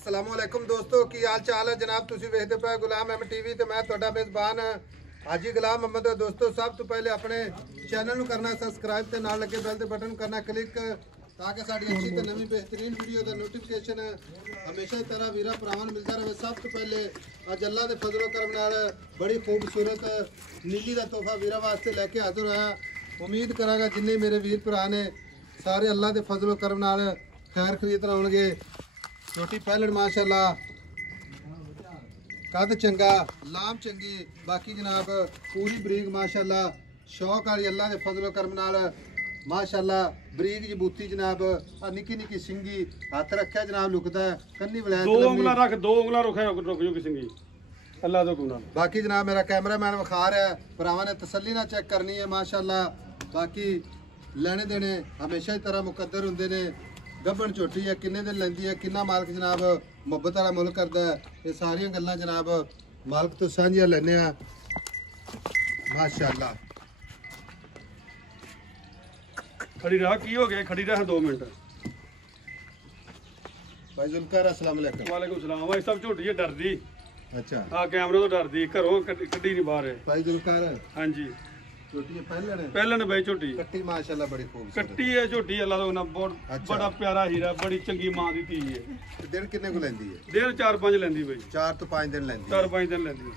अस्सलामुअलैकुम दोस्तों की हाल चाल है जनाब। तुसी वेखदे पे गुलाम अहमद टीवी ते मैं तुहाडा मेज़बान हाजी गुलाम अहमद। दोस्तों सब तो पहले अपने चैनल नूं करना सबसक्राइब ते नाल लगे बेल दे बटन करना क्लिक ताकि साडी अच्छी ते नवीं बेहतरीन वीडियो दा नोटिफिकेशन हमेशा तरह वीरा भरावां नूं मिलदा रहे। सब तो पहले अज अल्लाह दे फजलो करम नाल बड़ी खूबसूरत नीली दा तोहफा वीरा वास्ते लैके हाज़र होया। उम्मीद करांगा जिन्ने मेरे वीर भरा ने सारे अल्लाह दे फजलो करम नाल खैर खरीद होणगे। छोटी पैलट माशाल्लाह, कद चंगा, लाम चंगी, बाकी जनाब पूरी बरीक माशाल्लाह शौक वाली अल्लाह के फजलो करम नाल माशाल्लाह बरीक जबूती जनाब निक्की निक्की सिंगी हाथ रखा जनाब लुकदा है कन्नी वलैत दो उंगला रख दो उंगला रुक जो की सिंगी अल्लाह दे गुनाह। बाकी जनाब मेरा कैमरामैन विखा रहा है, भरावां ने तसल्ली ना चेक करनी है माशाल्लाह। बाकी लेने देने हमेशा ही तरह मुकद्दर हुंदे ने। गब्बन झोटी है किन्ने दिन लैंदी है, किन्ना मालक जनाब मुहब्बत वाला मुल करदा है, ये सारियां गल्लां जनाब मालक तो सांझियां लैने आ माशाल्लाह। खड़ी रहा की हो गया, खड़ी रहा 2 मिनट। भाई जुल्फकार अस्सलाम वालेकुम। वालेकुम सलाम। भाई सब झोटी है डरदी। अच्छा हां कैमरे तो डरदी, घरों कड्डी नहीं बाहर है। भाई जुल्फकार हां जी झोटी है पहले ने भाई झोटी कट्टी माशाल्लाह बड़ी खूबसूरत कट्टी है झोटी अल्लाह दा गुनाह। बहुत अच्छा। बड़ा प्यारा हीरा, बड़ी चंगी मां दी धी है। दिन किन्ने को लैंदी है? दिन 4-5 लेंदी भाई, 4 तो 5 दिन लैंदी है। 4-5 दिन लेंदी।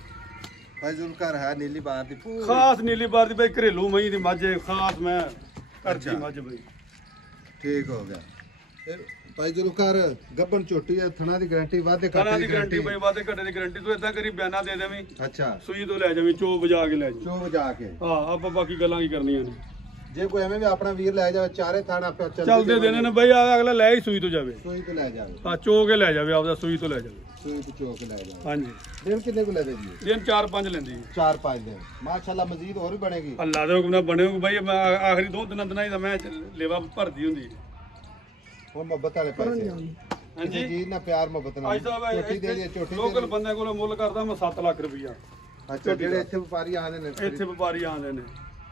भाई जुल्फकार है नीली बार दी पूरी खास नीली बार दी भाई, घरेलू मई दी मੱਝ है, खास मैं करदी मੱਝ भाई। ठीक हो गया। भाई जुल्फकार गब्बन झोटी है, थना दी गारंटी वादे थना दी गारंटी भाई, वादे घटे दी गारंटी। तू इदां करी बयाना दे देवीं। अच्छा सूई तो ले जावीं, चो बजा के ले जावीं। चो बजा के हां आप बाकी गल्लां की करनियां ने। जे कोई एवें भी अपना वीर ले जावे चारे थाना पे चलदे देने ने भाई, अगला ले ही सूई तो जावे। सूई तो ले जावे। हां चो के ले जावे, आपदा सूई तो ले जावे। सूई तो चो के ले जावे। हां जी दिन कितने को ले देगी? दिन 4-5 लेंदी। 4-5 दिन माशाल्लाह। मजीद और भी बनेगी अल्लाह दे हुक्म नाल बनेगी भाई। आखिरी 2 दिनां ही मैं लेवा भरदी हुंदी। और मोहब्बत वाले पैसे हां जी जी ना प्यार मोहब्बत भाई साहब छोटी दे दी छोटी लोकल बंदे कोल मुੱਲ करदा मैं 7 ਲੱਖ ਰੁਪਈਆ। अच्छा ਜਿਹੜੇ ਇੱਥੇ ਵਪਾਰੀ ਆਉਂਦੇ ਨੇ ਇੱਥੇ ਵਪਾਰੀ ਆਉਂਦੇ ਨੇ,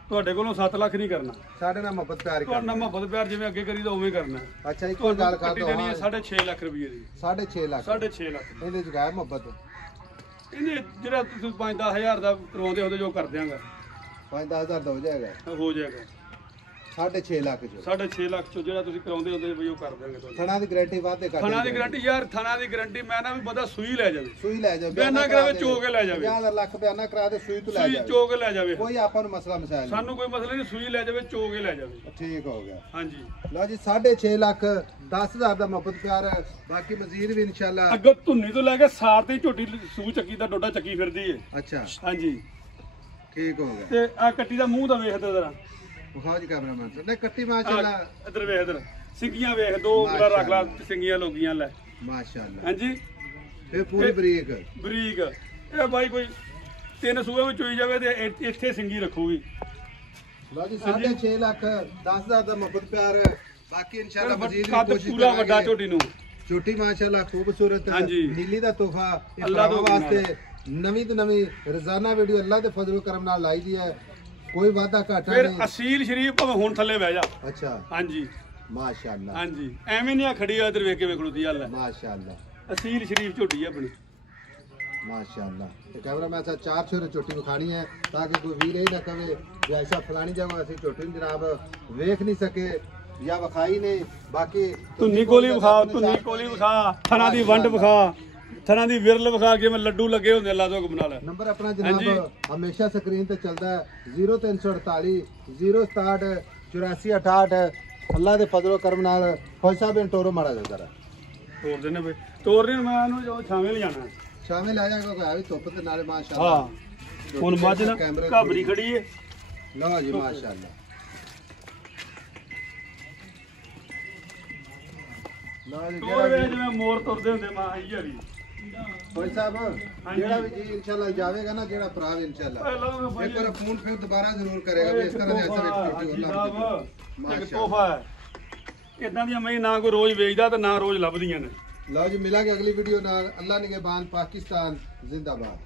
ਤੁਹਾਡੇ ਕੋਲੋਂ 7 ਲੱਖ ਨਹੀਂ ਕਰਨਾ। ਸਾਡੇ ਨਾਲ ਮੁਹੱਬਤ ਪਿਆਰ ਤੁਹਾਡੇ ਨਾਲ ਮੁਹੱਬਤ ਪਿਆਰ ਜਿਵੇਂ ਅੱਗੇ ਕਰੀਦਾ ਉਵੇਂ ਕਰਨਾ। ਅੱਛਾ ਇੱਕ ਹੋਰ ਗੱਲ ਕਰ ਦੋ। ਦੇਣੀ ਹੈ 6.5 ਲੱਖ ਰੁਪਏ ਦੀ। 6.5 ਲੱਖ 6.5 ਲੱਖ ਇਹਦੇ ਚ ਗਾਇਬ ਮੁਹੱਬਤ। ਇਹਨੇ ਜਿਹੜਾ ਤੁਸੀਂ 5-10 ਹਜ਼ਾਰ ਦਾ ਕਰਵਾਉਂਦੇ ਹੋ ਜੋ ਕਰ ਦਿਆਂਗਾ। 5-10 ਹਜ਼ਾਰ ਦਾ ਹੋ ਜਾਏਗਾ। ਹੋ ਜਾਏਗਾ 6.5 ਲੱਖ ਚ। 6.5 ਲੱਖ ਚੋਂ ਜਿਹੜਾ ਤੁਸੀਂ ਕਰਾਉਂਦੇ ਹੁੰਦੇ ਬਈ ਉਹ ਕਰ ਦਿਆਂਗੇ ਤੁਹਾਨੂੰ। ਥਣਾ ਦੀ ਗਾਰੰਟੀ ਵਾਧੇ ਕਰ। ਥਣਾ ਦੀ ਗਾਰੰਟੀ ਯਾਰ, ਥਣਾ ਦੀ ਗਾਰੰਟੀ ਮੈਂ ਨਾ ਵੀ ਬੰਦਾ ਸੂਈ ਲੈ ਜਾਵੇ। ਸੂਈ ਲੈ ਜਾਵੇ, ਬਿਆਨਾ ਕਰਾਵੇ, ਚੋ ਕੇ ਲੈ ਜਾਵੇ। 50 ਲੱਖ ਬਿਆਨਾ ਕਰਾ ਦੇ ਸੂਈ ਤੋਂ ਲੈ ਸੂਈ ਜਾਵੇ, ਚੋ ਕੇ ਲੈ ਜਾਵੇ। ਕੋਈ ਆਪਾਂ ਨੂੰ ਮਸਲਾ ਮਸਾਇਲ ਨਹੀਂ, ਸਾਨੂੰ ਕੋਈ ਮਸਲਾ ਨਹੀਂ। ਸੂਈ ਲੈ ਜਾਵੇ, ਚੋ ਕੇ ਲੈ ਜਾਵੇ। ਠੀਕ ਹੋ ਗਿਆ। ਹਾਂਜੀ ਲਓ ਜੀ 6.5 ਲੱਖ 10,000 ਦਾ ਮੁਹੱਬਤ ਪਿਆਰ ਹੈ। ਬਾਕੀ ਮਜ਼ੀਦ ਵੀ ਇਨਸ਼ਾਅੱਲਾ। ਅੱਗੋਂ ਧੁੰਨੀ ਤੋਂ ਲੈ ਕੇ ਸਾਰ ਤੇ ਝੋਟੀ ਸੂ ਚੱਕੀ ਦਾ ਡੋਡਾ ਚੱਕੀ ਫਿਰਦੀ ਏ। ਅੱਛਾ ਹਾਂਜੀ ਠੀਕ ਹੋ ਗਿਆ। ਤੇ ਆ ਕੱਟੀ ਦਾ ਮੂੰਹ ਤਾਂ ਵੇਖ ਤੇ ਜ਼ਰਾ ਵਿਖਾਓ ਜੀ ਕੈਮਰਾਮੈਨ ਸਾਹਿਬ ਨੇ ਕੱਟੀ ਮਾਸ਼ਾਅੱਲਾ। ਇੱਧਰ ਵੇਖ, ਇੱਧਰ ਸਿੰਗੀਆਂ ਵੇਖ, 2 ਉਂਗਲਾਂ ਰੱਖ ਲਾ, ਸਿੰਗੀਆਂ ਲੋਗੀਆਂ ਲੈ ਮਾਸ਼ਾਅੱਲਾ। ਹਾਂਜੀ ਇਹ ਪੂਰੀ ਬਰੀਕ ਬਰੀਕ। ਇਹ ਬਾਈ ਕੋਈ 3 ਸੂਏ ਵਿੱਚ ਚੋਈ ਜਾਵੇ ਤੇ ਇੱਥੇ ਸਿੰਗੀ ਰੱਖੂਗੀ। ਲਓ ਜੀ 6.5 ਲੱਖ 10,000 ਦਾ ਮੁਹੱਬਤ ਪਿਆਰ ਹੈ। ਬਾਕੀ ਇਨਸ਼ਾਅੱਲਾ ਮਜ਼ੀਦ ਵੀ ਕੋਸ਼ਿਸ਼ ਪੂਰਾ ਵੱਡਾ ਝੋਟੀ ਨੂੰ। ਛੋਟੀ ਮਾਸ਼ਾਅੱਲਾ ਖੂਬਸੂਰਤ ਹਾਂਜੀ ਨੀਲੀ ਦਾ ਤੋਹਫਾ ਅੱਲਾਹ ਦੇ ਵਾਸਤੇ ਨਵੀਂ ਤੋਂ ਨਵੀਂ ਰੋਜ਼ਾਨਾ ਵੀਡੀਓ ਅੱਲਾਹ ਦੇ ਫਜ਼ਲ ਕਰਮ ਨਾਲ ਲਾਈ ਦੀ ਹੈ। ਕੋਈ ਵਾਦਾ ਘਾਟਾ ਫਿਰ ਨਹੀਂ। ਅਸੀਲ ਸ਼ਰੀਫ ਭਾਵੇਂ ਹੁਣ ਥੱਲੇ ਬਹਿ ਜਾ। ਅੱਛਾ ਹਾਂਜੀ ਮਾਸ਼ਾਅੱਲਾ। ਹਾਂਜੀ ਐਵੇਂ ਨਹੀਂ ਆ ਖੜੀ ਆ, ਇੱਧਰ ਵੇਖ ਕੇ ਵੇਖੜੂਦੀ ਹਾਲ ਹੈ। ਮਾਸ਼ਾਅੱਲਾ ਅਸੀਲ ਸ਼ਰੀਫ ਝੋਟੀ ਆ ਆਪਣੀ माशाअल्लाह। तो कैमरा में ऐसा 4 छोरे चोटी विखानी है ताकि कोई वीर ही ना कहे कि ऐसा फलानी जगह ऐसी चोटी जनाब वेख नहीं सके या विखाई ने। बाकी ਧੁੰਨੀ ਕੋਲੀ ਵਿਖਾ, ਧੁੰਨੀ ਕੋਲੀ ਵਿਖਾ, ਥਣਾ ਦੀ ਵੰਡ ਵਿਖਾ, ਥਣਾ ਦੀ ਵਿਰਲ ਵਿਖਾ ਕੇ ਮੈਂ ਲੱਡੂ ਲੱਗੇ ਹੁੰਦੇ ਅੱਲਾ ਤੋਂ ਹੁਕਮ ਨਾਲ। नंबर अपना जनाब हमेशा स्क्रीन पे चलता है 0348 067 84 68। अल्लाह के फजलो करम नाल फौज साहब टोरो मारा जाता है। ਤੋਰ ਦੇਣੇ ਬਈ, ਤੋਰ ਨਹੀਂ ਮੈਂ ਉਹਨੂੰ ਜੋ ਛਾਵੇਂ ਲਿਜਾਣਾ। शामिल आ जाएगा कोई आवी धुप ते नाले माशाअल्लाह। ਹਾਂ ਹੁਣ ਮੱਝ ਨਾ ਘਾਬਰੀ ਖੜੀ ਏ। लो जी माशाअल्लाह। लो जी ਤੋਰ ਵੇ ਜਿਵੇਂ ਮੋਰ ਤੁਰਦੇ ਹੁੰਦੇ ਮਾਂ ਆਈ ਵਾਲੀ। फौज साहब जेड़ा भी जी इंशाल्लाह जावेगा ना जेड़ा भरा भी इंशाल्लाह एक बार फोन फिर दोबारा जरूर करेगा भी इस तरह से ऐसा एक ਇੱਕ ਤੋਹਫਾ ਹੈ। ਇਦਾਂ ਦੀਆਂ ਮੈਂ ਨਾ ਕੋਈ ਰੋਜ਼ ਵੇਚਦਾ ਤੇ ਨਾ ਰੋਜ਼ ਲੱਭਦੀਆਂ ਨੇ। लो जी मिलांगे अगली वीडियो नाल। अल्लाह निगहबान पाकिस्तान जिंदाबाद।